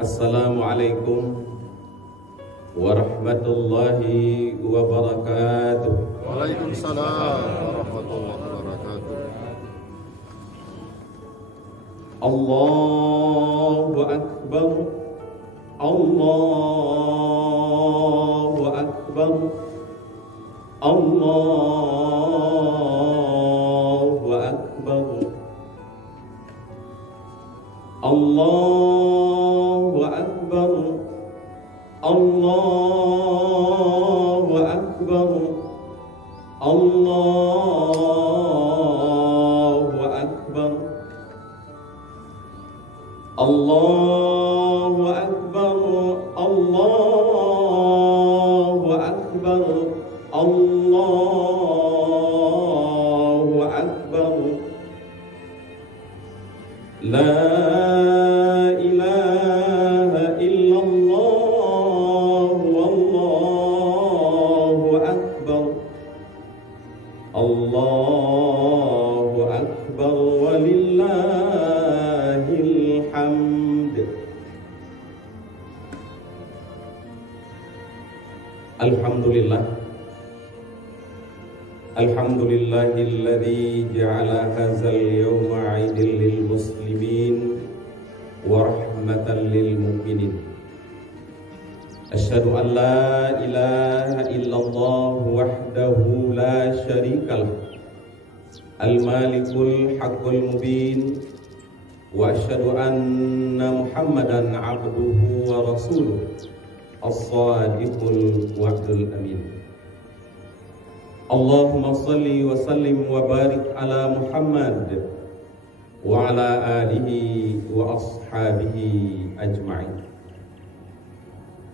Assalamualaikum warahmatullahi wabarakatuh. Waalaikumsalam warahmatullahi wabarakatuh. Allahu Akbar, Allahu Akbar, Allahu Akbar, Allahu Akbar, Allahu Akbar, Allahu Akbar, Allahu Akbar, Allahu Akbar, Allahu Akbar. La ilaha illallah, wallahu akbar, Allahu akbar, walillahil hamd. Alhamdulillah, alhamdulillahilladzi ja'ala hadzal yawma 'idil lil muslimin wa rahmatan lil mu'minin. Asyhadu an la ilaha illallah wahdahu la syarikalah, al-malikul haqqul mubin, wa asyhadu anna Muhammadan 'abduhu wa rasuluh, as-sadiqul wa'dul amin. Allahumma salli wa sallim wa barik ala Muhammad wa ala alihi wa ashabihi ajma'in.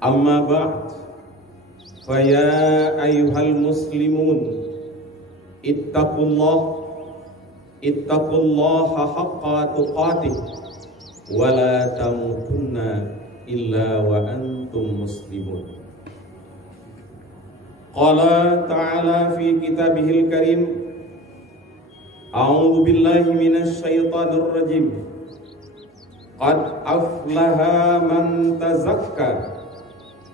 Amma ba'd, fa ya ayyuhal muslimun ittaqullaha haqqa tuqatih wa la tamutunna illa wa antum muslimun. Qala ta'ala fi kitabihil karim, a'udzu billahi minasy syaithanir rajim. Qad aflaha man tazakka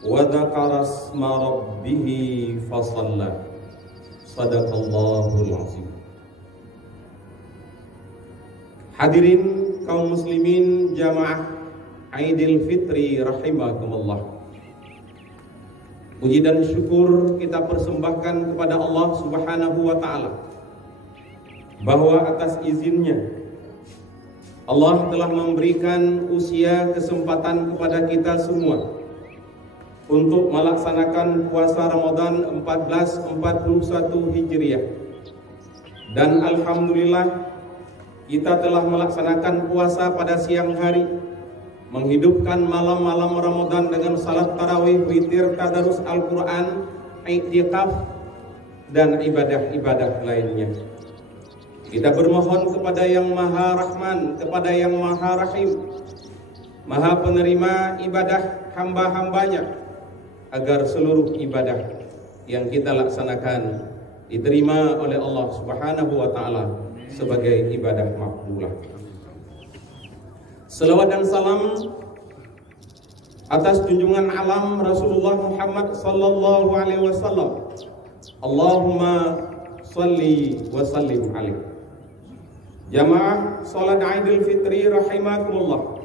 wa dzakara asma rabbih fasalla. Shadaqallahul azim. Hadirin kaum muslimin jamaah Aidil Fitri rahimakumullah. Puji dan syukur kita persembahkan kepada Allah Subhanahu wa ta'ala, bahwa atas izinnya Allah telah memberikan usia kesempatan kepada kita semua untuk melaksanakan puasa Ramadan 1441 Hijriah. Dan alhamdulillah kita telah melaksanakan puasa pada siang hari, menghidupkan malam-malam Ramadan dengan salat tarawih, witir, tadarus Al-Quran, i'tikaf, dan ibadah-ibadah lainnya. Kita bermohon kepada yang Maha Rahman, kepada yang Maha Rahim, Maha penerima ibadah hamba-hambanya, agar seluruh ibadah yang kita laksanakan diterima oleh Allah Subhanahu wa ta'ala sebagai ibadah makbulah. Selawat dan salam atas junjungan alam Rasulullah Muhammad sallallahu alaihi wasallam. Allahumma salli wa sallim alaihi. Jamaah salat Aidil Fitri rahimakumullah.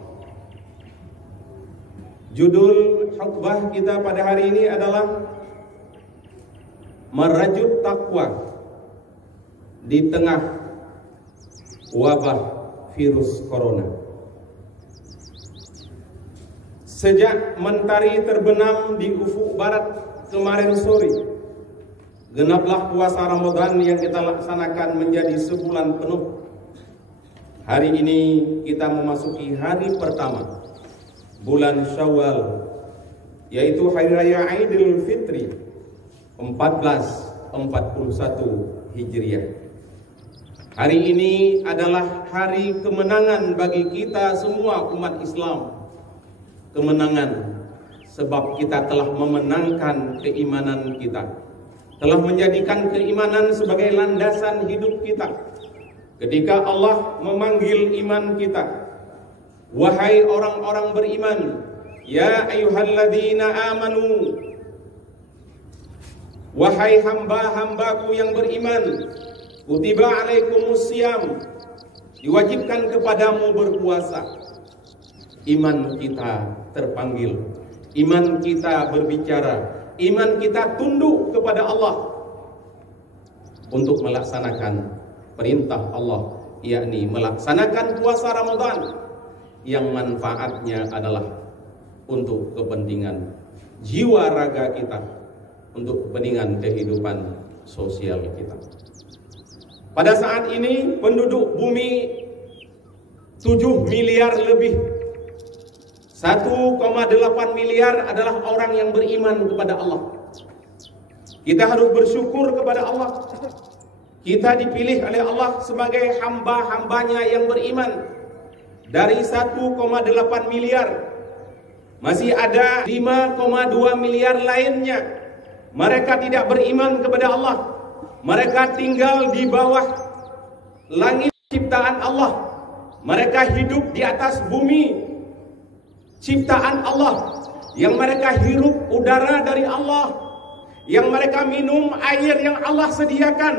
Judul khutbah kita pada hari ini adalah merajut takwa di tengah wabah virus corona. Sejak mentari terbenam di ufuk barat kemarin sore, genaplah puasa Ramadan yang kita laksanakan menjadi sebulan penuh. Hari ini kita memasuki hari pertama bulan Syawal, yaitu Hari Raya Aidil Fitri 1441 Hijriah. Hari ini adalah hari kemenangan bagi kita semua umat Islam. Kemenangan sebab kita telah memenangkan keimanan kita, telah menjadikan keimanan sebagai landasan hidup kita. Ketika Allah memanggil iman kita, wahai orang-orang beriman, Ya ayyuhalladzina amanu, wahai hamba-hambaku yang beriman, kutiba alaikumusiyam, diwajibkan kepadamu berpuasa. Iman kita terpanggil, iman kita berbicara, iman kita tunduk kepada Allah untuk melaksanakan perintah Allah, yakni melaksanakan puasa Ramadan yang manfaatnya adalah untuk kepentingan jiwa raga kita, untuk kepentingan kehidupan sosial kita. Pada saat ini penduduk bumi 7 miliar lebih. 1,8 miliar adalah orang yang beriman kepada Allah. Kita harus bersyukur kepada Allah. Kita dipilih oleh Allah sebagai hamba-hambanya yang beriman. Dari 1,8 miliar masih ada 5,2 miliar lainnya. Mereka tidak beriman kepada Allah. Mereka tinggal di bawah langit ciptaan Allah. Mereka hidup di atas bumi ciptaan Allah. Yang mereka hirup udara dari Allah. Yang mereka minum air yang Allah sediakan.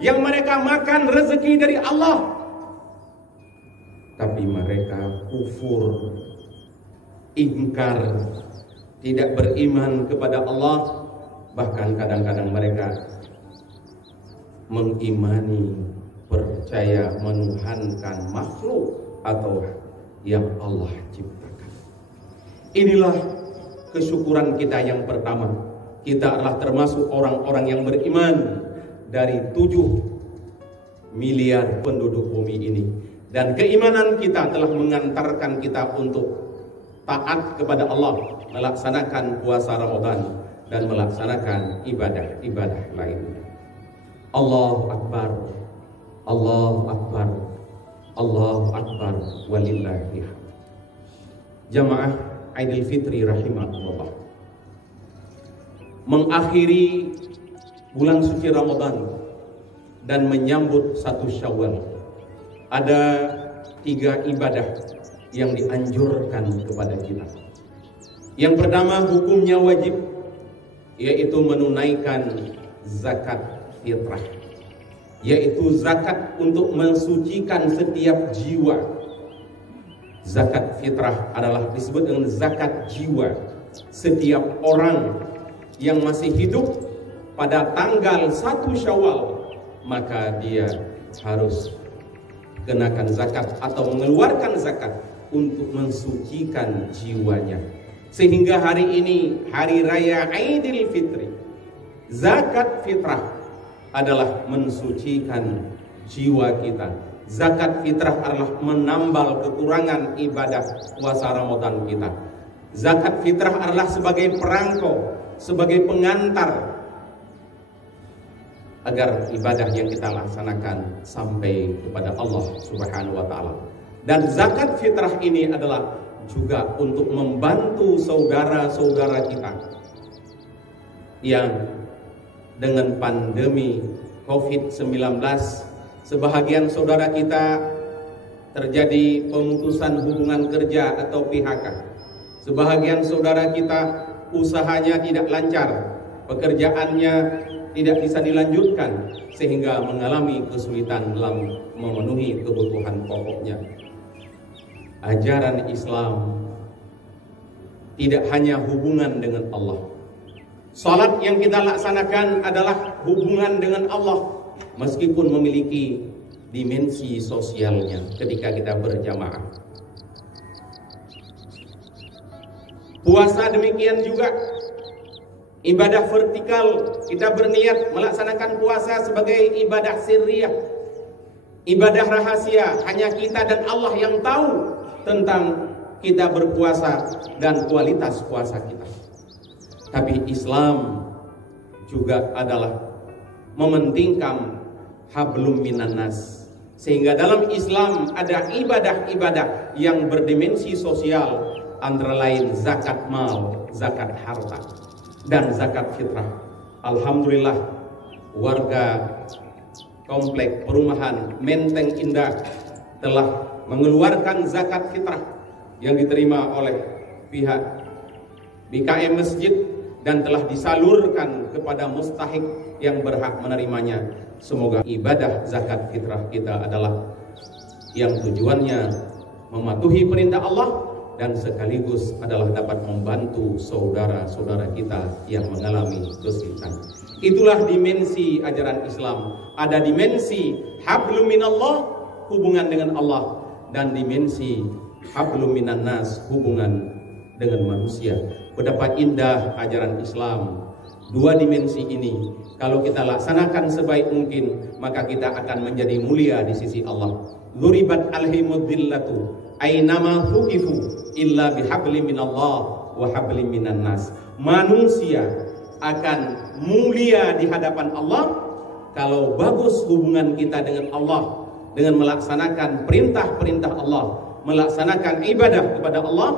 Yang mereka makan rezeki dari Allah. Tapi mereka kufur, ingkar, tidak beriman kepada Allah. Bahkan kadang-kadang mereka mengimani, percaya, menuhankan makhluk atau yang Allah ciptakan. Inilah kesyukuran kita yang pertama. Kita adalah termasuk orang-orang yang beriman dari 7 miliar penduduk bumi ini. Dan keimanan kita telah mengantarkan kita untuk taat kepada Allah, melaksanakan puasa Ramadan dan melaksanakan ibadah-ibadah lainnya. Allahu Akbar, Allahu Akbar, Allahu Akbar, walillahil hamd. Jamaah Idul Fitri rahimakumullah. Mengakhiri bulan suci Ramadan dan menyambut 1 Syawal, ada 3 ibadah yang dianjurkan kepada kita. Yang pertama hukumnya wajib, yaitu menunaikan zakat fitrah, yaitu zakat untuk mensucikan setiap jiwa. Zakat fitrah adalah disebut dengan zakat jiwa. Setiap orang yang masih hidup pada tanggal 1 Syawal, maka dia harus kenakan zakat atau mengeluarkan zakat untuk mensucikan jiwanya. Sehingga hari ini, hari raya Idul Fitri, zakat fitrah adalah mensucikan jiwa kita. Zakat fitrah adalah menambal kekurangan ibadah puasa Ramadan kita. Zakat fitrah adalah sebagai perangko, sebagai pengantar agar ibadah yang kita laksanakan sampai kepada Allah Subhanahu wa taala. Dan zakat fitrah ini adalah juga untuk membantu saudara-saudara kita yang dengan pandemi COVID-19, sebahagian saudara kita terjadi pemutusan hubungan kerja atau PHK. Sebahagian saudara kita usahanya tidak lancar, pekerjaannya tidak bisa dilanjutkan sehingga mengalami kesulitan dalam memenuhi kebutuhan pokoknya. Ajaran Islam tidak hanya hubungan dengan Allah. Salat yang kita laksanakan adalah hubungan dengan Allah, meskipun memiliki dimensi sosialnya ketika kita berjamaah. Puasa demikian juga. Ibadah vertikal, kita berniat melaksanakan puasa sebagai ibadah sirriyah, ibadah rahasia, hanya kita dan Allah yang tahu tentang kita berpuasa dan kualitas puasa kita. Tapi Islam juga adalah mementingkan hablum minan nas, sehingga dalam Islam ada ibadah-ibadah yang berdimensi sosial, antara lain zakat mal, zakat harta, dan zakat fitrah. Alhamdulillah, warga komplek perumahan Menteng Indah telah mengeluarkan zakat fitrah yang diterima oleh pihak BKM masjid dan telah disalurkan kepada mustahik yang berhak menerimanya. Semoga ibadah zakat fitrah kita adalah yang tujuannya mematuhi perintah Allah dan sekaligus adalah dapat membantu saudara-saudara kita yang mengalami kesulitan. Itulah dimensi ajaran Islam. Ada dimensi hablum minallah, hubungan dengan Allah, dan dimensi hablum minan nas, hubungan dengan manusia. Betapa indah ajaran Islam. Dua dimensi ini kalau kita laksanakan sebaik mungkin, maka kita akan menjadi mulia di sisi Allah. Dzuribat alhimud dillatu ainama thuqifu illa bihablim minallah wa hablim minan nas. Manusia akan mulia di hadapan Allah kalau bagus hubungan kita dengan Allah, dengan melaksanakan perintah-perintah Allah, melaksanakan ibadah kepada Allah,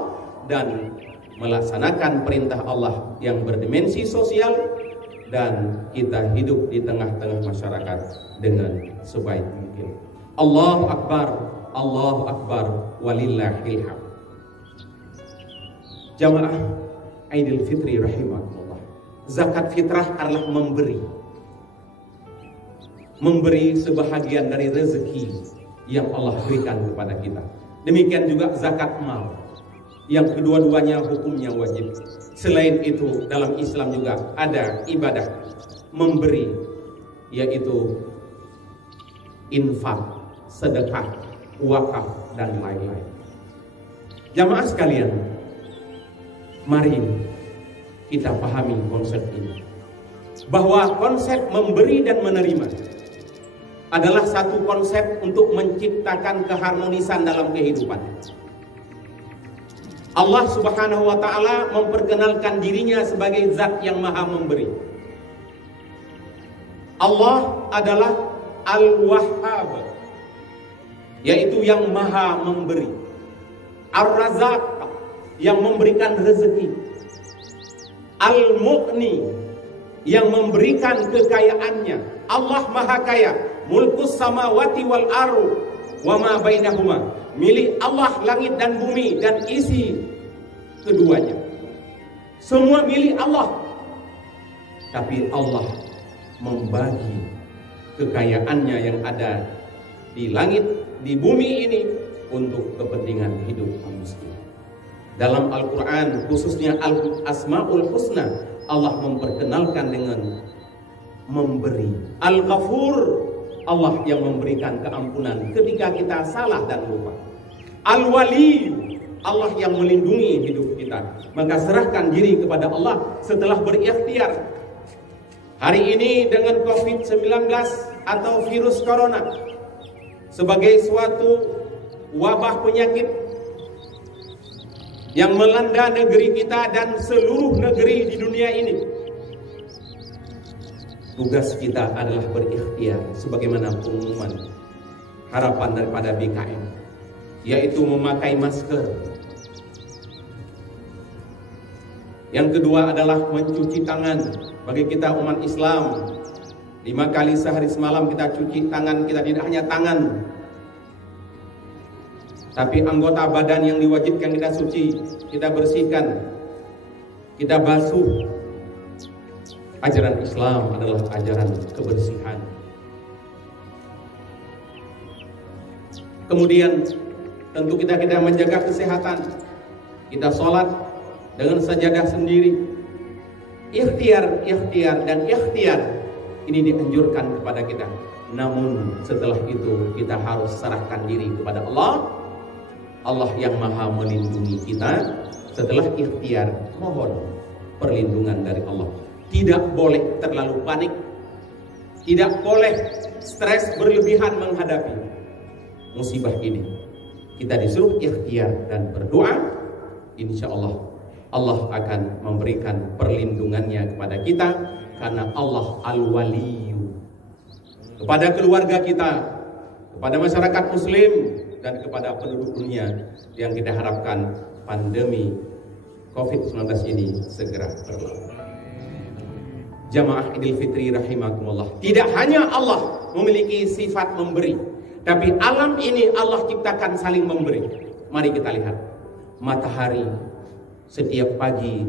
dan melaksanakan perintah Allah yang berdimensi sosial, dan kita hidup di tengah-tengah masyarakat dengan sebaik mungkin. Allahu Akbar, Allahu Akbar, walillahil hamd. Jamaah Idul Fitri rahimakumullah. Zakat fitrah adalah memberi sebahagian dari rezeki yang Allah berikan kepada kita. Demikian juga zakat mal, yang kedua-duanya hukumnya wajib. Selain itu dalam Islam juga ada ibadah memberi, yaitu infak, sedekah, wakaf, dan lain-lain. Jamaah sekalian, mari kita pahami konsep ini, bahwa konsep memberi dan menerima adalah satu konsep untuk menciptakan keharmonisan dalam kehidupan. Allah Subhanahu wa ta'ala memperkenalkan dirinya sebagai zat yang maha memberi. Allah adalah Al-Wahhab, yaitu yang maha memberi. Ar-Razaq, yang memberikan rezeki. Al-Mughni, yang memberikan kekayaannya. Allah maha kaya. Mulkus samawati wal ardu wa ma bainahuma. Milik Allah langit dan bumi dan isi keduanya. Semua milik Allah. Tapi Allah membagi kekayaannya yang ada di langit, di bumi ini untuk kepentingan hidup manusia. Dalam Al-Quran, khususnya Al-Asma'ul Husna, Allah memperkenalkan dengan memberi. Al-Ghafur, Allah yang memberikan keampunan ketika kita salah dan lupa. Al-Wali, Allah yang melindungi hidup kita. Maka serahkan diri kepada Allah setelah berikhtiar. Hari ini dengan COVID-19 atau virus corona sebagai suatu wabah penyakit yang melanda negeri kita dan seluruh negeri di dunia ini, tugas kita adalah berikhtiar sebagaimana pengumuman harapan daripada BKM, yaitu memakai masker. Yang kedua adalah mencuci tangan. Bagi kita umat Islam, 5 kali sehari semalam kita cuci tangan kita, tidak hanya tangan, tapi anggota badan yang diwajibkan kita suci, kita bersihkan, kita basuh. Ajaran Islam adalah ajaran kebersihan. Kemudian tentu kita menjaga kesehatan. Kita sholat dengan sajadah sendiri. Ikhtiar ini dianjurkan kepada kita. Namun setelah itu kita harus serahkan diri kepada Allah. Allah yang maha melindungi kita. Setelah ikhtiar, mohon perlindungan dari Allah. Tidak boleh terlalu panik, tidak boleh stres berlebihan menghadapi musibah ini. Kita disuruh ikhtiar dan berdoa. Insya Allah Allah akan memberikan perlindungannya kepada kita, karena Allah Al-Waliyu. Kepada keluarga kita, kepada masyarakat muslim, dan kepada penduduk dunia yang kita harapkan pandemi COVID-19 ini segera berlalu. Jamaah Idul Fitri rahimakumullah, tidak hanya Allah memiliki sifat memberi, tapi alam ini Allah ciptakan saling memberi. Mari kita lihat matahari setiap pagi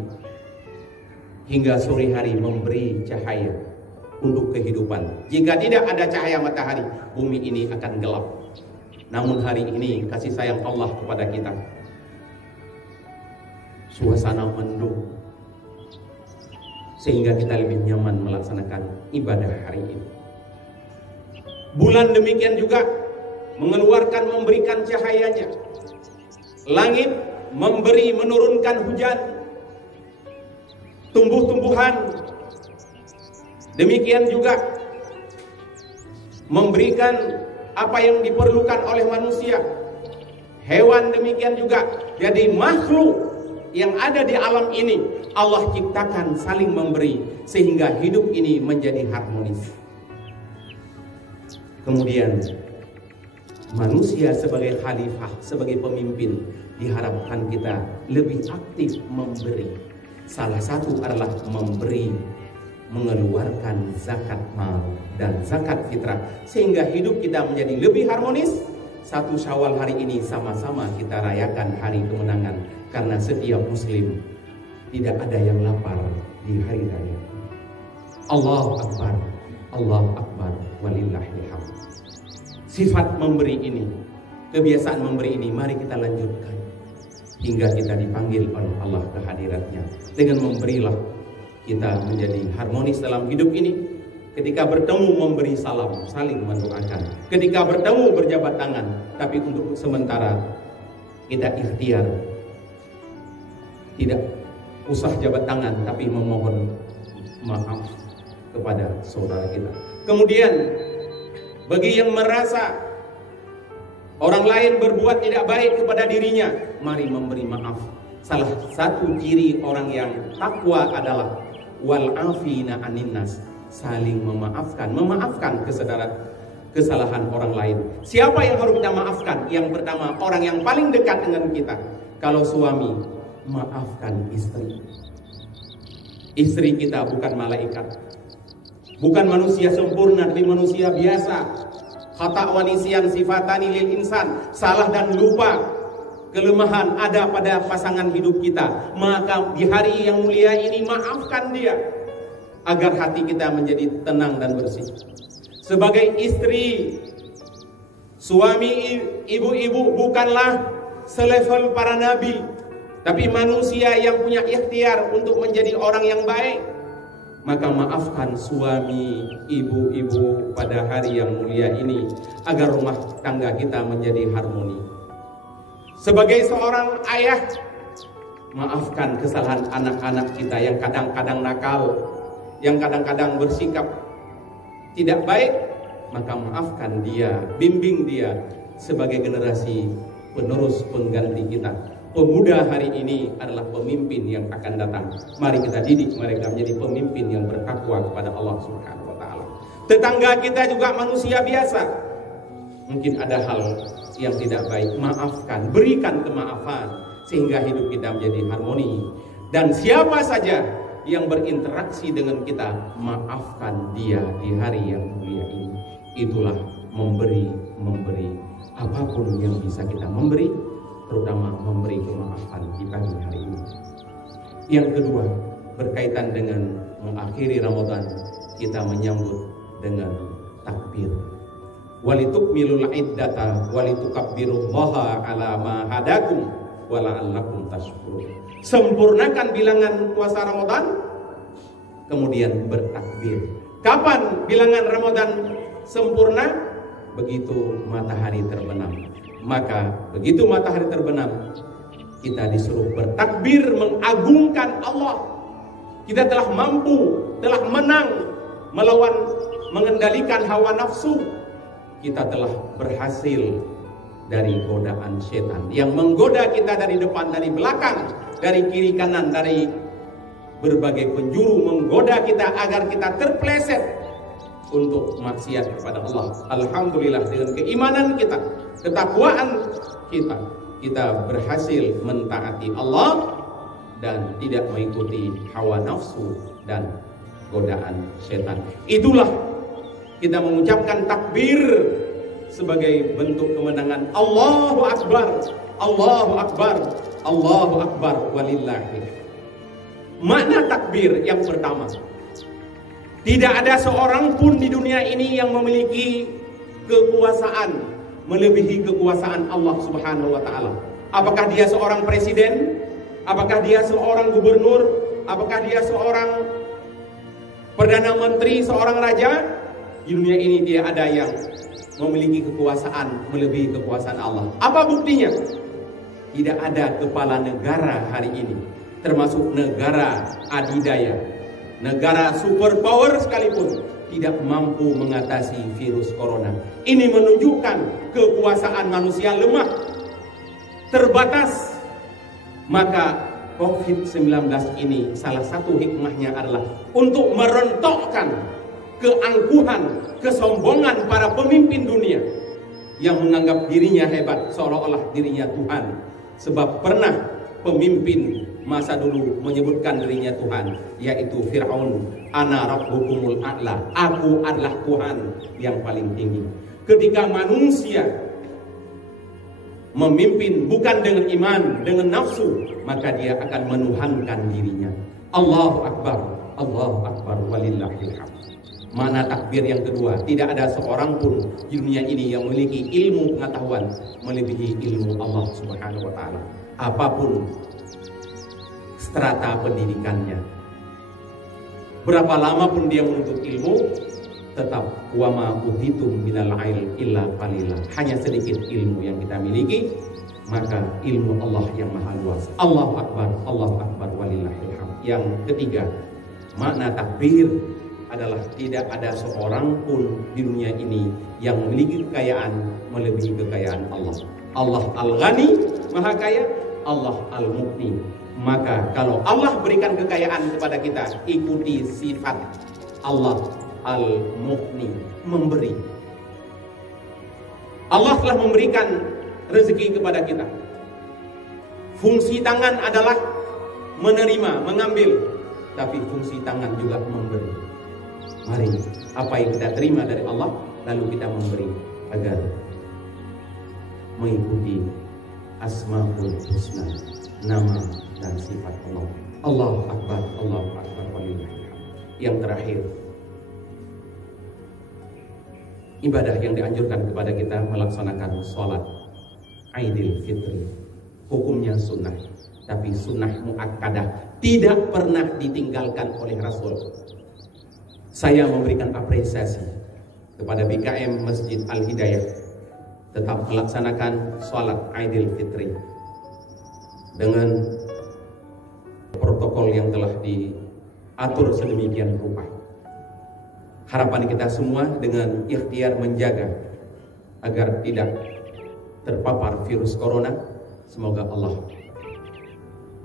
hingga sore hari memberi cahaya untuk kehidupan. Jika tidak ada cahaya matahari, bumi ini akan gelap. Namun hari ini kasih sayang Allah kepada kita, suasana mendung, sehingga kita lebih nyaman melaksanakan ibadah hari ini. Bulan demikian juga memberikan cahayanya. Langit menurunkan hujan. Tumbuh-tumbuhan demikian juga memberikan apa yang diperlukan oleh manusia. Hewan demikian juga. Jadi makhluk yang ada di alam ini Allah ciptakan saling memberi sehingga hidup ini menjadi harmonis. Kemudian manusia sebagai khalifah, sebagai pemimpin, diharapkan kita lebih aktif memberi. Salah satu adalah memberi, mengeluarkan zakat mal dan zakat fitrah, sehingga hidup kita menjadi lebih harmonis. 1 Syawal hari ini sama-sama kita rayakan hari kemenangan, karena setiap muslim tidak ada yang lapar di hari raya. Allahu Akbar, Allahu Akbar, walillahil hamd. Sifat memberi ini, kebiasaan memberi ini, mari kita lanjutkan hingga kita dipanggil oleh Allah ke hadiratnya. Dengan memberilah kita menjadi harmonis dalam hidup ini. Ketika bertemu memberi salam, saling mendoakan. Ketika bertemu berjabat tangan, tapi untuk sementara kita ikhtiar, tidak usah jabat tangan, tapi memohon maaf kepada saudara kita. Kemudian bagi yang merasa orang lain berbuat tidak baik kepada dirinya, mari memberi maaf. Salah satu ciri orang yang takwa adalah wal afina anin nas, saling memaafkan kesalahan orang lain. Siapa yang harus kita maafkan? Yang pertama, orang yang paling dekat dengan kita. Kalau suami, maafkan istri. Istri kita bukan malaikat, bukan manusia sempurna, tapi manusia biasa. Khata' wa nisyan sifatani lil insan, salah dan lupa, kelemahan ada pada pasangan hidup kita. Maka di hari yang mulia ini maafkan dia, agar hati kita menjadi tenang dan bersih. Sebagai istri, suami, ibu-ibu bukanlah selevel para nabi, tapi manusia yang punya ikhtiar untuk menjadi orang yang baik. Maka maafkan suami, ibu-ibu pada hari yang mulia ini, agar rumah tangga kita menjadi harmoni. Sebagai seorang ayah, maafkan kesalahan anak-anak kita yang kadang-kadang nakal, yang kadang-kadang bersikap tidak baik. Maka maafkan dia, bimbing dia sebagai generasi penerus pengganti kita. Pemuda hari ini adalah pemimpin yang akan datang. Mari kita didik mereka menjadi pemimpin yang bertakwa kepada Allah Subhanahu wa taala. Tetangga kita juga manusia biasa. Mungkin ada hal yang tidak baik, maafkan, berikan kemaafan sehingga hidup kita menjadi harmoni. Dan siapa saja yang berinteraksi dengan kita, maafkan dia di hari yang mulia ini. Itulah memberi. Apapun yang bisa kita memberi, terutama memberi kemaafan di pagi hari ini. Yang kedua, berkaitan dengan mengakhiri Ramadan, kita menyambut dengan takbir. Walitukmilul iddata walitukabbirullaha ala ma hadakum wa la'allakum tashkurun. Sempurnakan bilangan puasa Ramadan, kemudian bertakbir. Kapan bilangan Ramadan sempurna? Begitu matahari terbenam. Maka begitu matahari terbenam, kita disuruh bertakbir mengagungkan Allah. Kita telah mampu, telah menang melawan, mengendalikan hawa nafsu. Kita telah berhasil dari godaan setan yang menggoda kita dari depan, dari belakang, dari kiri kanan, dari berbagai penjuru menggoda kita agar kita terpleset untuk maksiat kepada Allah. Alhamdulillah, dengan keimanan kita, ketakwaan kita, kita berhasil mentaati Allah dan tidak mengikuti hawa nafsu dan godaan setan. Itulah kita mengucapkan takbir sebagai bentuk kemenangan. Allahu Akbar, Allahu Akbar, Allahu Akbar, walillahi. Makna takbir yang pertama, tidak ada seorang pun di dunia ini yang memiliki kekuasaan melebihi kekuasaan Allah Subhanahu wa taala. Apakah dia seorang presiden? Apakah dia seorang gubernur? Apakah dia seorang perdana menteri, seorang raja? Di dunia ini dia ada yang memiliki kekuasaan melebihi kekuasaan Allah. Apa buktinya? Tidak ada kepala negara hari ini, termasuk negara adidaya, negara superpower sekalipun, tidak mampu mengatasi virus corona. Ini menunjukkan kekuasaan manusia lemah, terbatas. Maka COVID-19 ini salah satu hikmahnya adalah untuk merontokkan keangkuhan, kesombongan para pemimpin dunia yang menganggap dirinya hebat, seolah-olah dirinya Tuhan. Sebab pernah pemimpin masa dulu menyebutkan dirinya Tuhan, yaitu Fir'aun, ana rabbukumul a'la, aku adalah Tuhan yang paling tinggi. Ketika manusia memimpin bukan dengan iman, dengan nafsu, maka dia akan menuhankan dirinya. Allahu Akbar, Allahu Akbar, walillahil hamd. Makna takbir yang kedua, tidak ada seorang pun di dunia ini yang memiliki ilmu pengetahuan melebihi ilmu Allah Subhanahu wa taala. Apapun strata pendidikannya, berapa lama pun dia menuntut ilmu, tetap wama utitum minal ilmi illa qalila. Hanya sedikit ilmu yang kita miliki, maka ilmu Allah yang maha luas. Allahu Akbar, Allahu Akbar, walillahil hamd. Yang ketiga, makna takbir adalah tidak ada seorang pun di dunia ini yang memiliki kekayaan melebihi kekayaan Allah. Allah Al-Ghani, maha kaya, Allah Al-Mughni. Maka kalau Allah berikan kekayaan kepada kita, ikuti sifat Allah Al-Mughni, memberi. Allah telah memberikan rezeki kepada kita. Fungsi tangan adalah menerima, mengambil, tapi fungsi tangan juga memberi. Mari, apa yang kita terima dari Allah, lalu kita memberi agar mengikuti Asmaul Husna, nama dan sifat Allah. Allahu Akbar, Allahu Akbar, walillahil hamd. Yang terakhir, ibadah yang dianjurkan kepada kita melaksanakan sholat Aidil Fitri. Hukumnya sunnah, tapi sunnah muakkadah, tidak pernah ditinggalkan oleh Rasul. Saya memberikan apresiasi kepada BKM Masjid Al-Hidayah tetap melaksanakan sholat Aidil Fitri dengan protokol yang telah diatur sedemikian rupa. Harapan kita semua dengan ikhtiar menjaga agar tidak terpapar virus corona. Semoga Allah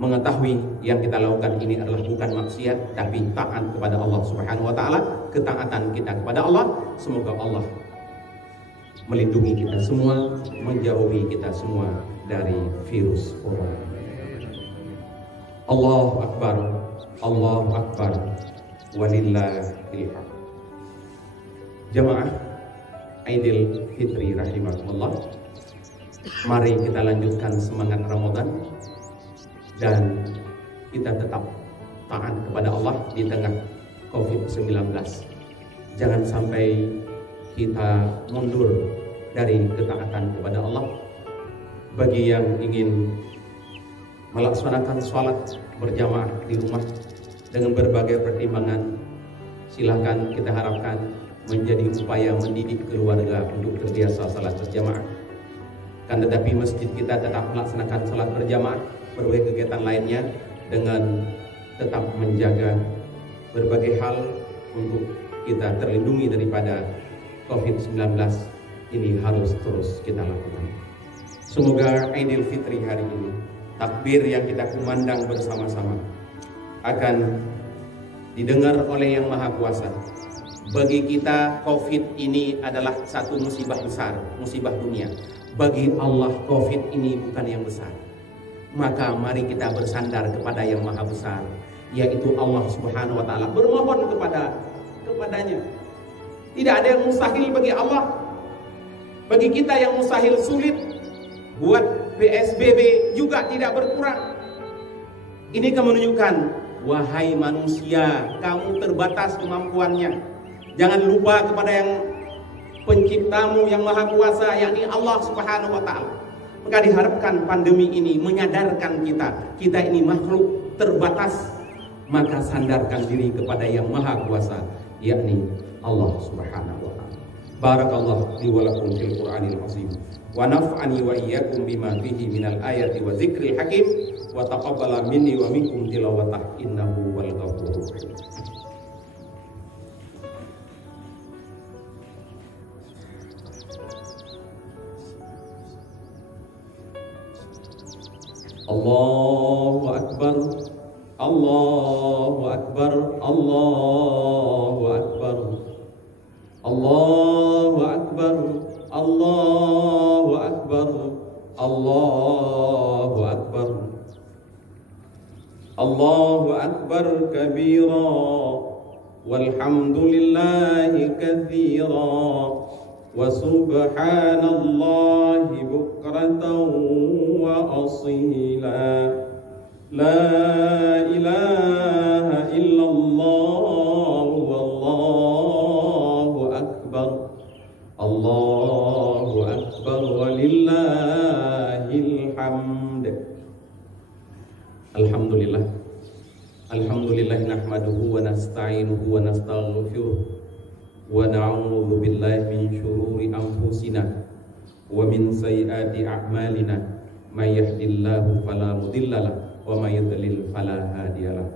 mengetahui yang kita lakukan ini adalah bukan maksiat, tapi taat kepada Allah Subhanahu wa taala. Ketaatan kita kepada Allah, semoga Allah melindungi kita semua, menjauhi kita semua dari virus corona. Allahu Akbar, Allahu Akbar, walillahil hamd. Jamaah Aidil Fitri rahimakumullah, mari kita lanjutkan semangat Ramadan dan kita tetap taat kepada Allah di tengah COVID-19. Jangan sampai kita mundur dari ketaatan kepada Allah. Bagi yang ingin melaksanakan sholat berjamaah di rumah dengan berbagai pertimbangan, silakan, kita harapkan menjadi upaya mendidik keluarga untuk terbiasa salat berjamaah. Kan tetapi masjid kita tetap melaksanakan salat berjamaah, berbagai kegiatan lainnya dengan tetap menjaga berbagai hal untuk kita terlindungi daripada COVID-19 ini harus terus kita lakukan. Semoga Aidil Fitri hari ini, takbir yang kita kumandang bersama-sama akan didengar oleh Yang Maha Kuasa. Bagi kita COVID ini adalah satu musibah besar, musibah dunia. Bagi Allah COVID ini bukan yang besar. Maka mari kita bersandar kepada Yang Maha Besar, yaitu Allah Subhanahu wa taala. Bermohon kepadanya. Tidak ada yang mustahil bagi Allah. Bagi kita yang mustahil sulit, buat PSBB juga tidak berkurang. Ini menunjukkan wahai manusia, kamu terbatas kemampuannya. Jangan lupa kepada yang penciptamu yang maha kuasa, yakni Allah Subhanahu wa ta'ala. Maka diharapkan pandemi ini menyadarkan kita ini makhluk terbatas. Maka sandarkan diri kepada yang maha kuasa, yakni Allah Subhanahu wa ta'ala. Barakallahu li wa lakum fil Qur'anil azim. Wa naf'ani wa iyyakum bima fihi minal ayati wa dzikril hakim. Wa taqabbala minni wa minkum tilawatah innahu wal ghafurur rahim. Allahu akbar, Allahu akbar, Allahu akbar, Allahu akbar, Allahu akbar, Allahu akbar, Allahu akbar kabira, walhamdulillahi katsira, wa subhanallahi bukratan wa asila. La ilaha illallah wallahu akbar, Allahu akbar walillahil hamd. Alhamdulillah, alhamdulillah nahmaduhu wa nasta'inuhu wa nastaghfiruh wa na'udzu billahi min syururi anfusina wa min sayyiati a'malina. May yahdihillahu fala mudhillalah wa may yudlil fala hadiyalah.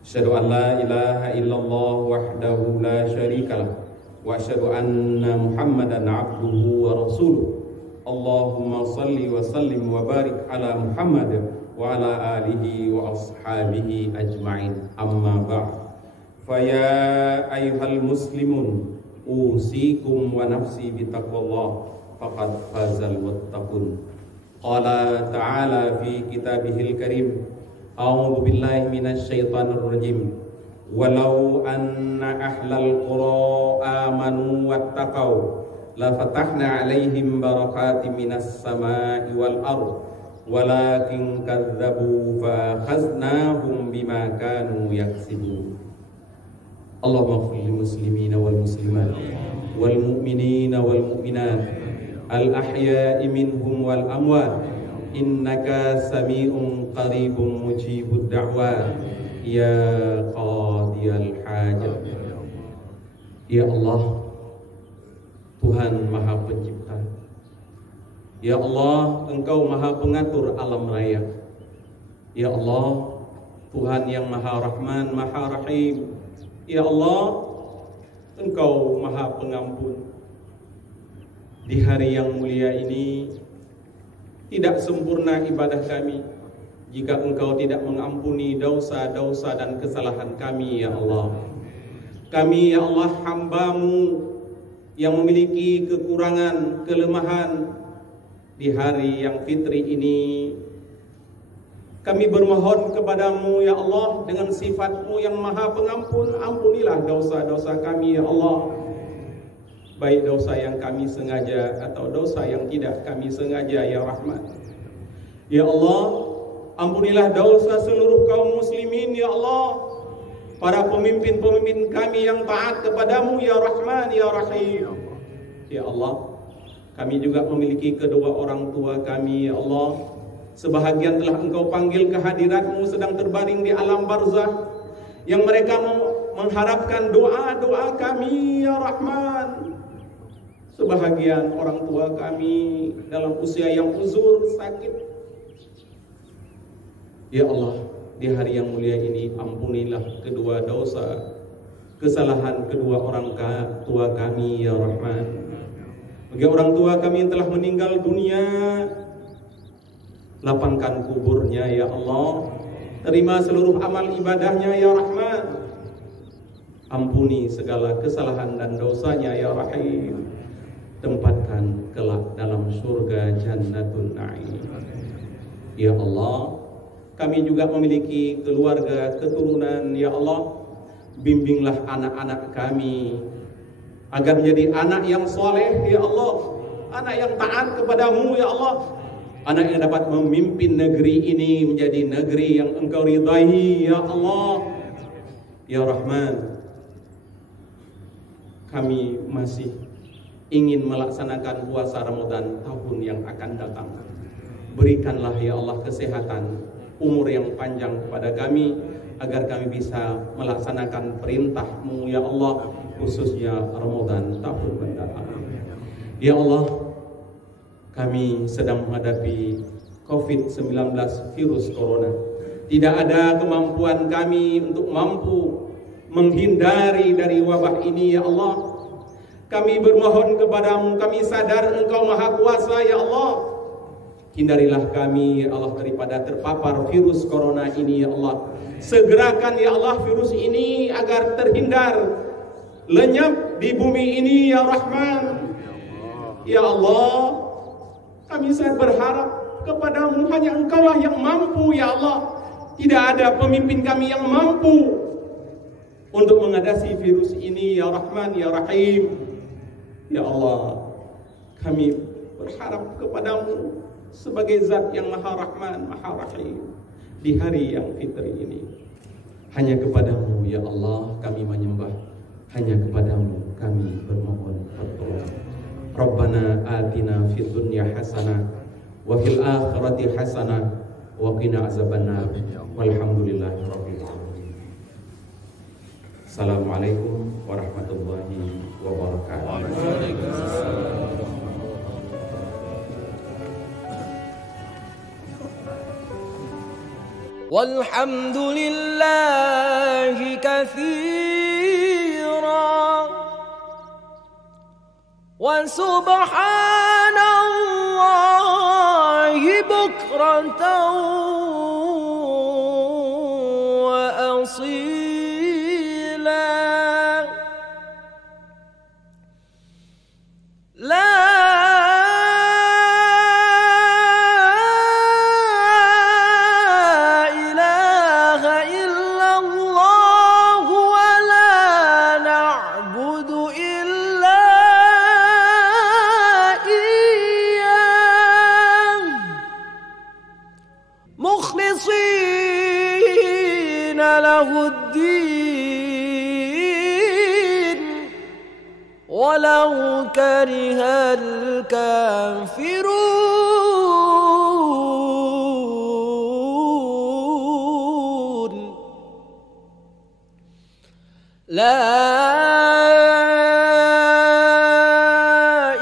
Asyhadu an la ilaha illallah wahdahu la syarikalah wa asyhadu anna Muhammadan abduhu wa rasuluh. Allahumma shalli wa sallim wa barik ala Muhammad wa ala alihi wa ashabihi ajma'in. Amma ba'd. Faya ayyuhal muslimun usikum wa nafsi bitaqwallah faqad fazal wattaqun. Qala ta'ala fi kitabihil karim, a'udzu billahi minasy syaithanir rajim. Walau anna ahlal qura amanu wattaqau la fatahna 'alaihim barakatim minas samaa'i wal ardh walakin kadzdzabu fa akhaznahum bima kanu yaksibun. Allahumma ighfir lil muslimina wal muslimat wal mu'minina wal mu'minat al ahya'i minhum wal amwat innaka sami'un qaribun mujibud da'wat ya qadiyal hajat. Ya Allah, Tuhan Maha Pencipta. Ya Allah, Engkau Maha Pengatur alam raya. Ya Allah, Tuhan yang Maha Rahman, Maha Rahim. Ya Allah, Engkau Maha Pengampun. Di hari yang mulia ini tidak sempurna ibadah kami jika Engkau tidak mengampuni dosa-dosa dan kesalahan kami, ya Allah. Kami, ya Allah, hamba-Mu yang memiliki kekurangan, kelemahan. Di hari yang fitri ini kami bermohon kepada-Mu, ya Allah, dengan sifat-Mu yang Maha Pengampun. Ampunilah dosa-dosa kami, ya Allah, baik dosa yang kami sengaja atau dosa yang tidak kami sengaja, ya Rahman. Ya Allah, ampunilah dosa seluruh kaum muslimin, ya Allah. Para pemimpin-pemimpin kami yang taat kepada-Mu, ya Rahman, ya Rahim. Ya Allah, kami juga memiliki kedua orang tua kami, ya Allah. Sebahagian telah Engkau panggil ke hadirat-Mu sedang terbaring di alam barzakh, yang mereka mengharapkan doa-doa kami, ya Rahman. Sebahagian orang tua kami dalam usia yang uzur, sakit. Ya Allah, di hari yang mulia ini ampunilah kedua dosa, kesalahan kedua orang tua kami, ya Rahman. Bagi orang tua kami yang telah meninggal dunia, lapangkan kuburnya, ya Allah. Terima seluruh amal ibadahnya, ya Rahman. Ampuni segala kesalahan dan dosanya, ya Rahim. Tempatkan kelak dalam surga Jannatun Na'im. Ya Allah, kami juga memiliki keluarga, keturunan, ya Allah. Bimbinglah anak-anak kami agar menjadi anak yang soleh, ya Allah. Anak yang taat kepada-Mu, ya Allah. anak yang dapat memimpin negeri ini menjadi negeri yang Engkau ridai, ya Allah, ya Rahman. Kami masih ingin melaksanakan puasa Ramadan tahun yang akan datang. Berikanlah ya Allah kesehatan, umur yang panjang kepada kami, agar kami bisa melaksanakan perintah-Mu ya Allah, khususnya Ramadan tahun mendatang. Ya Allah, kami sedang menghadapi COVID-19 virus corona. Tidak ada kemampuan kami untuk mampu menghindari dari wabah ini ya Allah. Kami bermohon kepadamu, kami sadar Engkau Maha Kuasa ya Allah. Hindarilah kami ya Allah daripada terpapar virus corona ini ya Allah. Segerakan ya Allah virus ini agar terhindar, lenyap di bumi ini ya Rahman. Ya Allah, kami sangat berharap kepadamu, hanya Engkaulah yang mampu ya Allah. Tidak ada pemimpin kami yang mampu untuk mengatasi virus ini ya Rahman ya Rahim. Ya Allah, kami berharap kepadamu sebagai zat yang Maha Rahman, Maha Rahim di hari yang fitri ini. Hanya kepadamu ya Allah kami menyembah, hanya kepadamu kami bermohon pertolongan. Rabbana atina fid dunya hasanah wa fil akhirati hasanah wa qina azabannar. Walhamdulillahi rabbil alamin. Assalamualaikum warahmatullahi wabarakatuh. Walhamdulillahi katsiran wa subhanallahi bukratan wa asila. ولو كره الكافرون. لا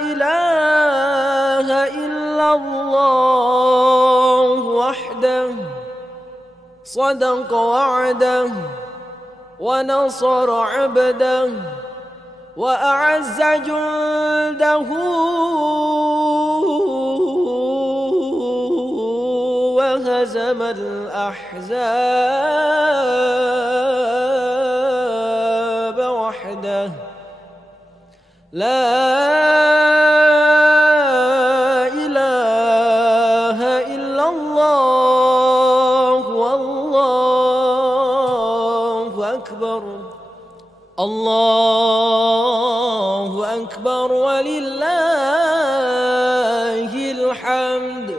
إله إلا الله وحده صدق وعده ونصر عبده وأعز جنده وهزم الأحزاب وحده. لا إله إلا الله والله أكبر. الله أكبر ولله الحمد.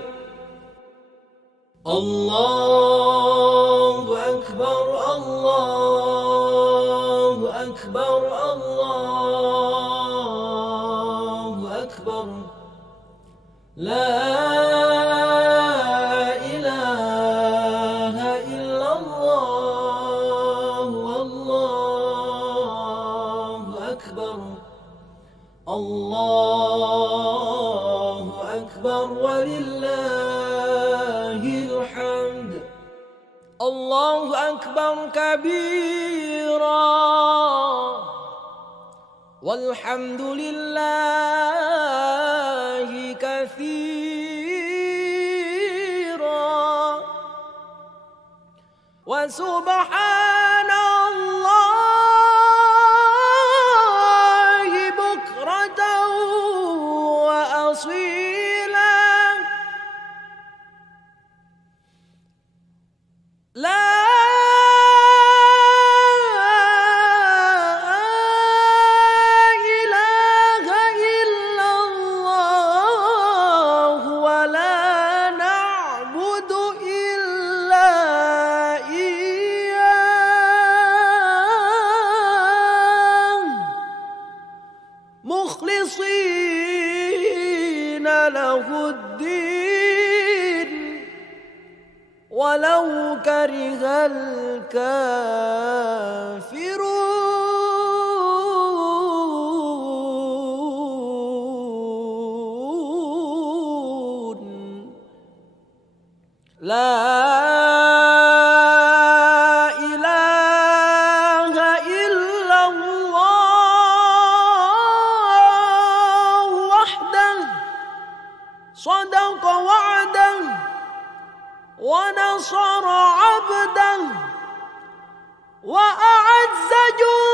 الله أكبر الله أكبر الله أكبر. لا إله إلا الله والله أكبر. الله أكبر ولله الحمد. الله أكبر كبيرا والحمد لله كثيرا وسبحان الله بكرة وأصيلا. لا إله إلا الله ولا ولو كره الكافرون لا إله إلا الله وحده صدق وعده ونصر عبده وأعز جنده